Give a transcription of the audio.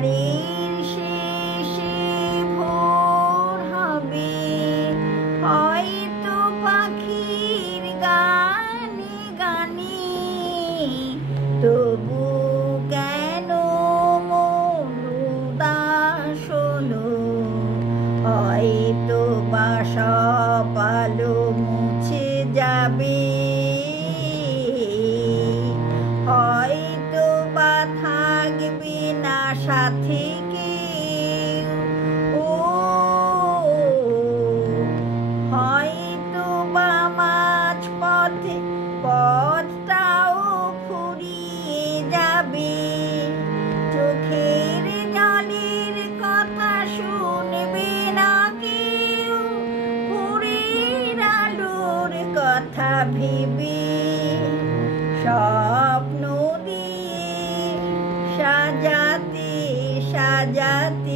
বাড়ির শেষে ভোর হবে, হয়তো পাখির গানে গানে, তবু কেন মন উদাস হলো, হয়তো বাসা পালো মুছে যাবে, হয়তো বা থাকবে না সাথে কেউ, ও হয়তো বা মাঝ পথে পথটাও ফুরিয়ে যাবে, চোখের জলের কথা শুনবে না কেউ, ভোরের আলোর কথা ভেবে, স্বপ্ন দিয়ে সাজাতে সাজাতে